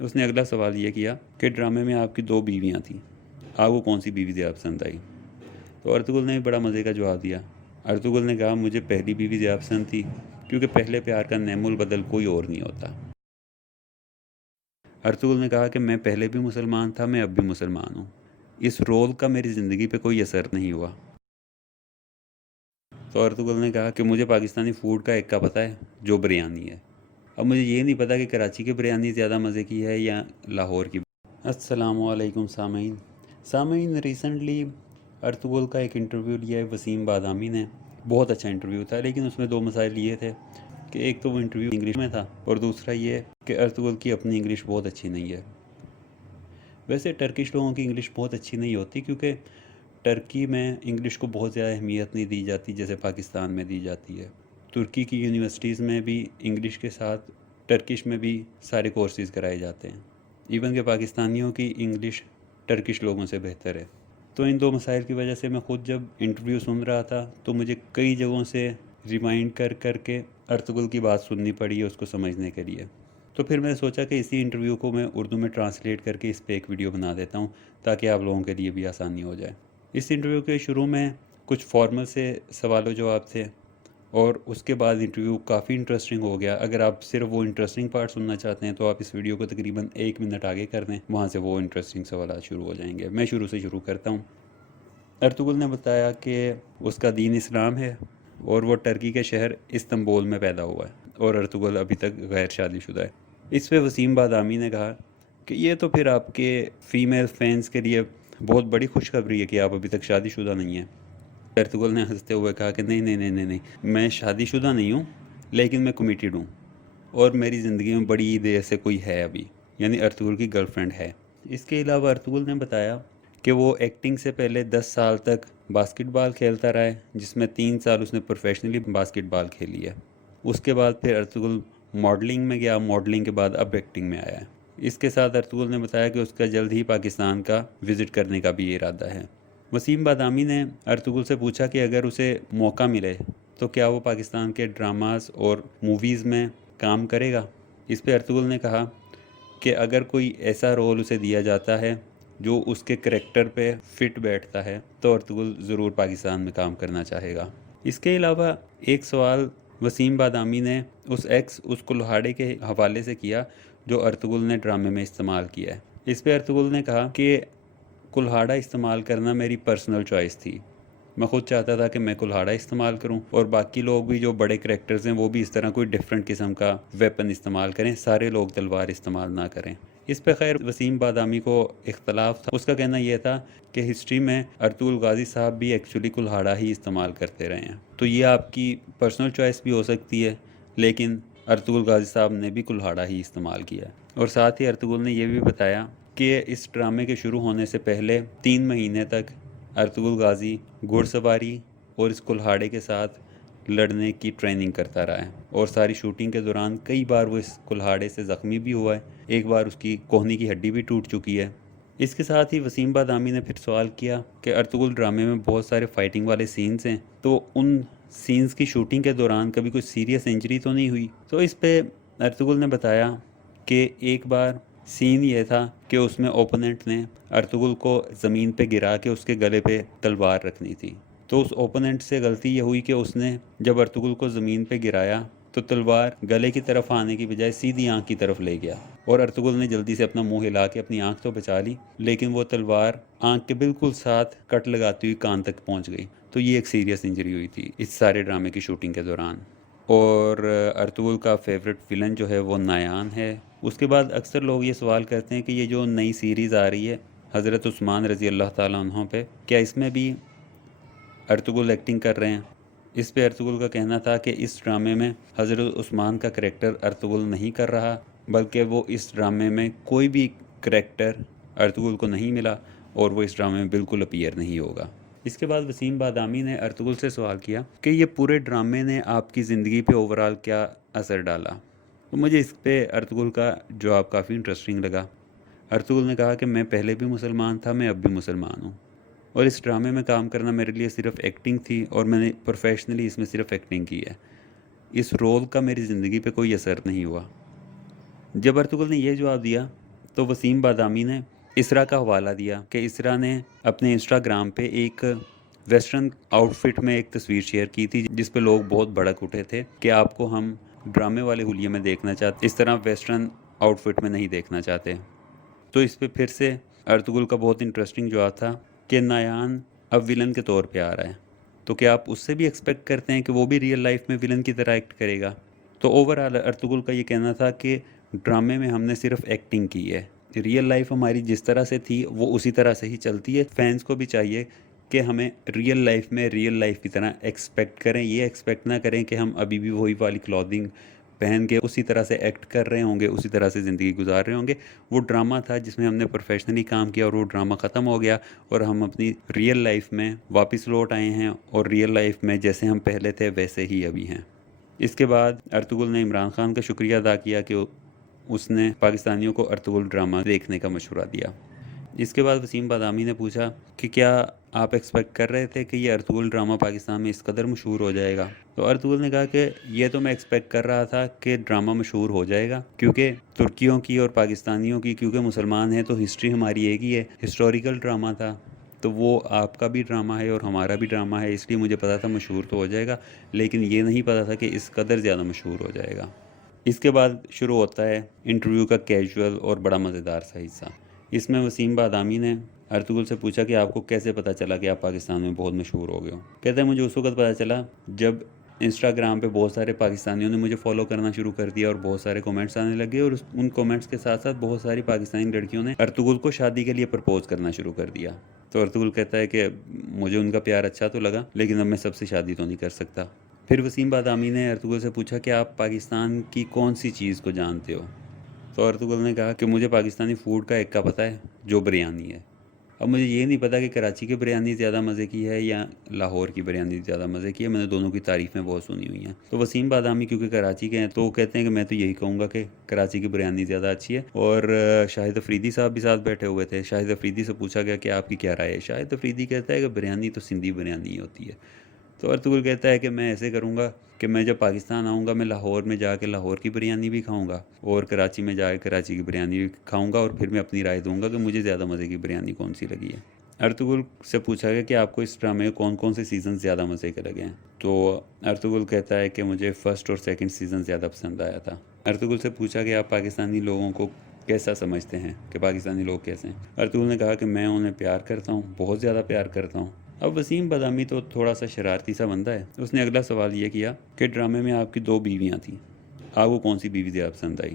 اس نے اگلا سوال یہ کیا کہ ڈرامے میں آپ کی 2 بیویاں تھیں، آپ کو کون سی بیوی زیادہ پسند آئی؟ تو ارطغرل نے بھی بڑا مزے کا جواب دیا۔ ارطغرل نے کہا مجھے پہلی بیوی زیادہ پسند تھی، کیونکہ پہلے پیار کا نعم البدل کوئی اور نہیں ہوتا۔ ارطغرل نے کہا کہ میں پہلے بھی مسلمان تھا، میں اب بھی مسلمان ہوں، اس رول کا میری زندگی پہ کوئی اثر نہیں ہوا۔ تو ارطغرل نے کہا کہ مجھے پاکستانی فوڈ کا ایک کا پتہ ہے، جو بریانی ہے۔ اب مجھے یہ نہیں پتا کہ کراچی کی بریانی زیادہ مزے کی ہے یا لاہور کی۔ السلام علیکم سامعین، ریسنٹلی ارطغرل کا ایک انٹرویو لیا ہے وسیم بادامی نے، بہت اچھا انٹرویو تھا، لیکن اس میں 2 مسائل یہ تھے کہ ایک تو وہ انٹرویو انگلش میں تھا، اور دوسرا یہ کہ ارطغرل کی اپنی انگلش بہت اچھی نہیں ہے۔ ویسے ٹرکش لوگوں کی انگلش بہت اچھی نہیں ہوتی، کیونکہ ٹرکی میں انگلش کو بہت زیادہ اہمیت نہیں دی جاتی جیسے پاکستان میں دی جاتی ہے۔ ترکی کی یونیورسٹیز میں بھی انگلش کے ساتھ ٹرکش میں بھی سارے کورسز کرائے جاتے ہیں، ایون کہ پاکستانیوں کی انگلش ٹرکش لوگوں سے بہتر ہے۔ تو ان 2 مسائل کی وجہ سے میں خود جب انٹرویو سن رہا تھا تو مجھے کئی جگہوں سے ریمائنڈ کر کے ارطغرل کی بات سننی پڑی ہے اس کو سمجھنے کے لیے۔ تو پھر میں نے سوچا کہ اسی انٹرویو کو میں اردو میں ٹرانسلیٹ کر کے اس پہ ایک ویڈیو بنا دیتا ہوں، تاکہ آپ لوگوں کے لیے بھی آسانی ہو جائے۔ اس انٹرویو کے شروع میں کچھ فارمل سے سوال و جواب تھے، اور اس کے بعد انٹرویو کافی انٹرسٹنگ ہو گیا۔ اگر آپ صرف وہ انٹرسٹنگ پارٹ سننا چاہتے ہیں تو آپ اس ویڈیو کو تقریباً 1 منٹ آگے کر دیں، وہاں سے وہ انٹرسٹنگ سوالات شروع ہو جائیں گے۔ میں شروع سے شروع کرتا ہوں۔ ارطغرل نے بتایا کہ اس کا دین اسلام ہے، اور وہ ٹرکی کے شہر استنبول میں پیدا ہوا ہے، اور ارطغرل ابھی تک غیر شادی شدہ ہے۔ اس پہ وسیم بادامی نے کہا کہ یہ تو پھر آپ کے فیمیل فینس کے لیے بہت بڑی خوشخبری ہے کہ آپ ابھی تک شادی شدہ نہیں ہیں۔ ارطغرل نے ہنستے ہوئے کہا کہ نہیں، میں شادی شدہ نہیں ہوں، لیکن میں کمیٹیڈ ہوں، اور میری زندگی میں بڑی دیر سے کوئی ہے ابھی، یعنی ارطغرل کی گرل فرینڈ ہے۔ اس کے علاوہ ارطغرل نے بتایا کہ وہ ایکٹنگ سے پہلے 10 سال تک باسکٹ بال کھیلتا رہا ہے، جس میں 3 سال اس نے پروفیشنلی باسکٹ بال کھیلی ہے۔ اس کے بعد پھر ارطغرل ماڈلنگ میں گیا، ماڈلنگ کے بعد اب ایکٹنگ میں آیا ہے۔ اس کے ساتھ ارطغرل نے بتایا کہ اس کا جلد ہی پاکستان کا وزٹ کرنے کا بھی ارادہ ہے۔ وسیم بادامی نے ارطغرل سے پوچھا کہ اگر اسے موقع ملے تو کیا وہ پاکستان کے ڈراماز اور موویز میں کام کرے گا۔ اس پہ ارطغرل نے کہا کہ اگر کوئی ایسا رول اسے دیا جاتا ہے جو اس کے کریکٹر پہ فٹ بیٹھتا ہے تو ارطغرل ضرور پاکستان میں کام کرنا چاہے گا۔ اس کے علاوہ ایک سوال وسیم بادامی نے اس کلہاڑے کے حوالے سے کیا جو ارطغرل نے ڈرامے میں استعمال کیا ہے۔ اس پہ ارطغرل نے کہا کہ کلہاڑا استعمال کرنا میری پرسنل چوائس تھی، میں خود چاہتا تھا کہ میں کلہاڑا استعمال کروں، اور باقی لوگ بھی جو بڑے کریکٹرز ہیں وہ بھی اس طرح کوئی ڈیفرنٹ قسم کا ویپن استعمال کریں، سارے لوگ تلوار استعمال نہ کریں۔ اس پہ خیر وسیم بادامی کو اختلاف تھا، اس کا کہنا یہ تھا کہ ہسٹری میں ارطغرل غازی صاحب بھی ایکچولی کلہاڑا ہی استعمال کرتے رہے ہیں، تو یہ آپ کی پرسنل چوائس بھی ہو سکتی ہے، لیکن ارطغرل غازی صاحب نے بھی کلہاڑا ہی استعمال کیا ہے۔ اور ساتھ ہی ارطغرل نے یہ بھی بتایا کہ اس ڈرامے کے شروع ہونے سے پہلے 3 مہینے تک ارطغرل غازی گھڑ سواری اور اس کلہاڑے کے ساتھ لڑنے کی ٹریننگ کرتا رہا ہے، اور ساری شوٹنگ کے دوران کئی بار وہ اس کلہاڑے سے زخمی بھی ہوا ہے، ایک بار اس کی کوہنی کی ہڈی بھی ٹوٹ چکی ہے۔ اس کے ساتھ ہی وسیم بادامی نے پھر سوال کیا کہ ارطغرل ڈرامے میں بہت سارے فائٹنگ والے سینز ہیں، تو ان سینز کی شوٹنگ کے دوران کبھی کوئی سیریس انجری تو نہیں ہوئی؟ تو اس پہ ارطغرل نے بتایا کہ ایک بار سین یہ تھا کہ اس میں اوپوننٹ نے ارطغرل کو زمین پہ گرا کے اس کے گلے پہ تلوار رکھنی تھی، تو اس اوپوننٹ سے غلطی یہ ہوئی کہ اس نے جب ارطغرل کو زمین پہ گرایا تو تلوار گلے کی طرف آنے کی بجائے سیدھی آنکھ کی طرف لے گیا، اور ارطغرل نے جلدی سے اپنا منہ ہلا کے اپنی آنکھ تو بچا لی، لیکن وہ تلوار آنکھ کے بالکل ساتھ کٹ لگاتی ہوئی کان تک پہنچ گئی، تو یہ ایک سیریس انجری ہوئی تھی اس سارے ڈرامے کی شوٹنگ کے دوران۔ اور ارطغرل کا فیوریٹ ویلن جو ہے وہ نایان ہے۔ اس کے بعد اکثر لوگ یہ سوال کرتے ہیں کہ یہ جو نئی سیریز آ رہی ہے حضرت عثمان رضی اللہ تعالیٰ عنہ پہ، کیا اس میں بھی ارطغرل ایکٹنگ کر رہے ہیں؟ اس پہ ارطغرل کا کہنا تھا کہ اس ڈرامے میں حضرت عثمان کا کریکٹر ارطغرل نہیں کر رہا، بلکہ وہ اس ڈرامے میں کوئی بھی کریکٹر ارطغرل کو نہیں ملا، اور وہ اس ڈرامے میں بالکل اپیئر نہیں ہوگا۔ اس کے بعد وسیم بادامی نے ارطغرل سے سوال کیا کہ یہ پورے ڈرامے نے آپ کی زندگی پہ اوورال کیا اثر ڈالا؟ تو مجھے اس پہ ارطغرل کا جواب کافی انٹرسٹنگ لگا۔ ارطغرل نے کہا کہ میں پہلے بھی مسلمان تھا، میں اب بھی مسلمان ہوں، اور اس ڈرامے میں کام کرنا میرے لیے صرف ایکٹنگ تھی، اور میں نے پروفیشنلی اس میں صرف ایکٹنگ کی ہے، اس رول کا میری زندگی پہ کوئی اثر نہیں ہوا۔ جب ارطغرل نے یہ جواب دیا تو وسیم بادامی نے اسرا کا حوالہ دیا کہ اسرا نے اپنے انسٹاگرام پہ ایک ویسٹرن آؤٹ فٹ میں ایک تصویر شیئر کی تھی جس پہ لوگ بہت بھڑک اٹھے تھے کہ آپ کو ہم ڈرامے والے حلیے میں دیکھنا چاہتے، اس طرح ویسٹرن آؤٹ فٹ میں نہیں دیکھنا چاہتے۔ تو اس پہ پھر سے ارطغرل کا بہت انٹرسٹنگ جواب تھا کہ نایان اب ولن کے طور پہ آ رہا ہے، تو کیا آپ اس سے بھی ایکسپیکٹ کرتے ہیں کہ وہ بھی ریئل لائف میں ولن کی طرح ایکٹ کرے گا؟ تو اوورآل ارطغرل کا یہ کہنا تھا کہ ڈرامے میں ہم نے صرف ایکٹنگ کی ہے، ریئل لائف ہماری جس طرح سے تھی وہ اسی طرح سے ہی چلتی ہے۔ فینس کو بھی چاہیے کہ ہمیں ریئل لائف میں ریئل لائف کی طرح ایکسپیکٹ کریں، یہ ایکسپیکٹ نہ کریں کہ ہم ابھی بھی وہی والی کلودنگ پہن کے اسی طرح سے ایکٹ کر رہے ہوں گے، اسی طرح سے زندگی گزار رہے ہوں گے۔ وہ ڈرامہ تھا جس میں ہم نے پروفیشنلی کام کیا اور وہ ڈرامہ ختم ہو گیا اور ہم اپنی ریئل لائف میں واپس لوٹ آئے ہیں اور ریئل لائف میں جیسے ہم پہلے تھے ویسے ہی ابھی ہیں۔ اس کے بعد ارطغرل نے عمران خان کا شکریہ ادا کیا کہ اس نے پاکستانیوں کو ارطغرل ڈرامہ دیکھنے کا مشورہ دیا۔ اس کے بعد وسیم بادامی نے پوچھا کہ کیا آپ ایکسپیکٹ کر رہے تھے کہ یہ ارطغرل ڈرامہ پاکستان میں اس قدر مشہور ہو جائے گا؟ تو ارطغرل نے کہا کہ یہ تو میں ایکسپیکٹ کر رہا تھا کہ ڈرامہ مشہور ہو جائے گا، کیونکہ ترکیوں کی اور پاکستانیوں کی، کیونکہ مسلمان ہیں تو ہسٹری ہماری ایک ہی ہے، ہسٹوریکل ڈرامہ تھا، تو وہ آپ کا بھی ڈرامہ ہے اور ہمارا بھی ڈرامہ ہے، اس لیے مجھے پتا تھا مشہور تو ہو جائے گا، لیکن یہ نہیں پتا تھا کہ اس قدر زیادہ مشہور ہو جائے گا۔ اس کے بعد شروع ہوتا ہے انٹرویو کا کیجول اور بڑا مزیدار سا حصہ۔ اس میں وسیم بادامی نے ارطغرل سے پوچھا کہ آپ کو کیسے پتہ چلا کہ آپ پاکستان میں بہت مشہور ہو گئے ہو؟ کہتے ہیں مجھے اس وقت پتہ چلا جب انسٹاگرام پہ بہت سارے پاکستانیوں نے مجھے فالو کرنا شروع کر دیا اور بہت سارے کومنٹس آنے لگے، اور ان کومنٹس کے ساتھ ساتھ بہت ساری پاکستانی لڑکیوں نے ارطغرل کو شادی کے لیے پرپوز کرنا شروع کر دیا۔ تو ارطغرل کہتا ہے کہ مجھے ان کا پیار اچھا تو لگا، لیکن اب میں سب سے شادی تو نہیں کر سکتا۔ پھر وسیم بادامی نے ارطغرل سے پوچھا کہ آپ پاکستان کی کون سی چیز کو جانتے ہو؟ تو ارطغرل نے کہا کہ مجھے پاکستانی فوڈ کا ایک کا پتہ ہے جو بریانی ہے۔ اب مجھے یہ نہیں پتا کہ کراچی کی بریانی زیادہ مزے کی ہے یا لاہور کی بریانی زیادہ مزے کی ہے، میں نے دونوں کی تعریفیں بہت سنی ہوئی ہیں۔ تو وسیم بادامی کیونکہ کراچی کے ہیں تو وہ کہتے ہیں کہ میں تو یہی کہوں گا کہ کراچی کی بریانی زیادہ اچھی ہے۔ اور شاہد افریدی صاحب بھی ساتھ بیٹھے ہوئے تھے، شاہد افریدی سے پوچھا گیا کہ آپ کی کیا رائے ہے؟ شاہد افریدی کہتا ہے کہ بریانی تو سندھی بریانی ہی ہوتی ہے۔ تو ارطغرل کہتا ہے کہ میں ایسے کروں گا کہ میں جب پاکستان آؤں گا میں لاہور میں جا کے لاہور کی بریانی بھی کھاؤں گا اور کراچی میں جا کے کراچی کی بریانی بھی کھاؤں گا، اور پھر میں اپنی رائے دوں گا کہ مجھے زیادہ مزے کی بریانی کون سی لگی ہے۔ ارطغرل سے پوچھا گیا کہ آپ کو اس ڈرامے میں کون کون سے سیزن زیادہ مزے کے لگے ہیں؟ تو ارطغرل کہتا ہے کہ مجھے فرسٹ اور سیکنڈ سیزن زیادہ پسند آیا تھا۔ ارطغرل سے پوچھا کہ آپ پاکستانی لوگوں کو کیسا سمجھتے ہیں، کہ پاکستانی لوگ کیسے ہیں؟ ارطغرل نے کہا کہ میں انہیں پیار کرتا ہوں، بہت زیادہ پیار کرتا ہوں۔ اب وسیم بادامی تو تھوڑا سا شرارتی سا بندہ ہے، اس نے اگلا سوال یہ کیا کہ ڈرامے میں آپ کی 2 بیویاں تھیں، آپ کو کون سی بیوی زیادہ پسند آئی؟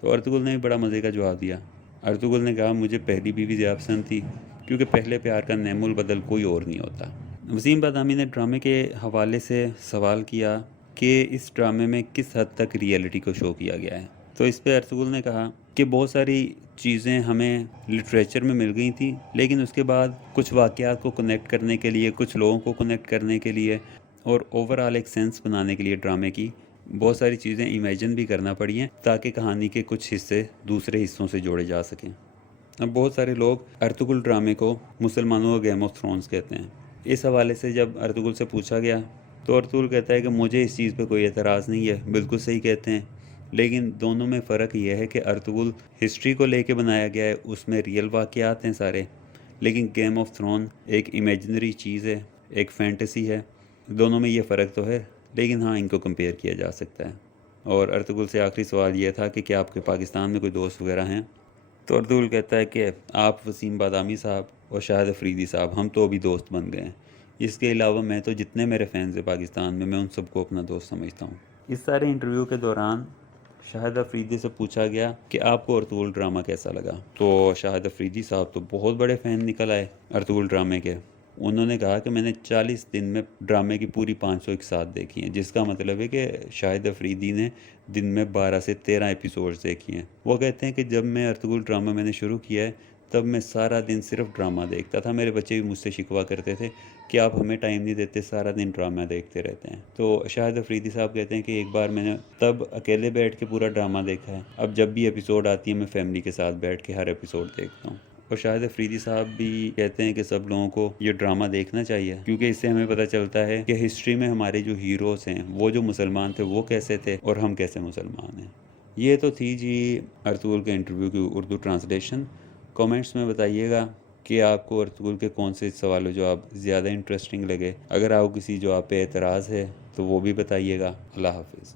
تو ارطغرل نے بڑا مزے کا جواب دیا۔ ارطغرل نے کہا مجھے پہلی بیوی زیادہ پسند تھی، کیونکہ پہلے پیار کا نعم البدل کوئی اور نہیں ہوتا۔ وسیم بادامی نے ڈرامے کے حوالے سے سوال کیا کہ اس ڈرامے میں کس حد تک ریئلٹی کو شو کیا گیا ہے؟ تو اس پہ ارطغرل نے کہا کہ بہت ساری چیزیں ہمیں لٹریچر میں مل گئی تھیں، لیکن اس کے بعد کچھ واقعات کو کنیکٹ کرنے کے لیے، کچھ لوگوں کو کنیکٹ کرنے کے لیے اور اوورآل ایک سینس بنانے کے لیے ڈرامے کی بہت ساری چیزیں امیجن بھی کرنا پڑی ہیں تاکہ کہانی کے کچھ حصے دوسرے حصوں سے جوڑے جا سکیں۔ اب بہت سارے لوگ ارطغرل ڈرامے کو مسلمانوں کا گیم آف تھرونز کہتے ہیں۔ اس حوالے سے جب ارطغرل سے پوچھا گیا تو ارطغرل کہتا ہے کہ مجھے اس چیز پہ کوئی اعتراض نہیں ہے، بالکل صحیح کہتے ہیں، لیکن دونوں میں فرق یہ ہے کہ ارطغرل ہسٹری کو لے کے بنایا گیا ہے، اس میں ریئل واقعات ہیں سارے، لیکن گیم آف تھرون ایک امیجنری چیز ہے، ایک فینٹیسی ہے۔ دونوں میں یہ فرق تو ہے، لیکن ہاں ان کو کمپیئر کیا جا سکتا ہے۔ اور ارطغرل سے آخری سوال یہ تھا کہ کیا آپ کے پاکستان میں کوئی دوست وغیرہ ہیں؟ تو ارطغرل کہتا ہے کہ آپ وسیم بادامی صاحب اور شاہد افریدی صاحب ہم تو ابھی دوست بن گئے ہیں، اس کے علاوہ میں تو جتنے میرے فینز ہیں پاکستان میں ان سب کو اپنا دوست سمجھتا ہوں۔ اس سارے انٹرویو کے دوران شاہد افریدی سے پوچھا گیا کہ آپ کو ارطغرل ڈرامہ کیسا لگا؟ تو شاہد افریدی صاحب تو بہت بڑے فین نکل آئے ارطغرل ڈرامے کے۔ انہوں نے کہا کہ میں نے 40 دن میں ڈرامے کی پوری 500 ایک ساتھ دیکھی ہیں، جس کا مطلب ہے کہ شاہد افریدی نے دن میں 12 سے 13 ایپیسوڈز دیکھی ہیں۔ وہ کہتے ہیں کہ جب میں ارطغرل ڈرامہ میں نے شروع کیا ہے تب میں سارا دن صرف ڈرامہ دیکھتا تھا، میرے بچے بھی مجھ سے شکوا کرتے تھے کہ آپ ہمیں ٹائم نہیں دیتے، سارا دن ڈرامہ دیکھتے رہتے ہیں۔ تو شاہد افریدی صاحب کہتے ہیں کہ ایک بار میں نے تب اکیلے بیٹھ کے پورا ڈرامہ دیکھا ہے، اب جب بھی ایپیسوڈ آتی ہے میں فیملی کے ساتھ بیٹھ کے ہر ایپیسوڈ دیکھتا ہوں۔ اور شاہد افریدی صاحب بھی کہتے ہیں کہ سب لوگوں کو یہ ڈرامہ دیکھنا چاہیے، کیونکہ اس سے ہمیں پتہ چلتا ہے کہ ہسٹری میں ہمارے جو ہیروز ہیں وہ جو مسلمان تھے وہ کیسے تھے اور ہم کیسے مسلمان ہیں۔ یہ تو تھی جی ارطغرل کے انٹرویو کی اردو ٹرانسلیشن. کامنٹس میں بتائیے گا کہ آپ کو ارطغرل کے کون سے سوال و جواب زیادہ انٹرسٹنگ لگے. اگر آپ کو کسی جواب پہ اعتراض ہے تو وہ بھی بتائیے گا. اللہ حافظ.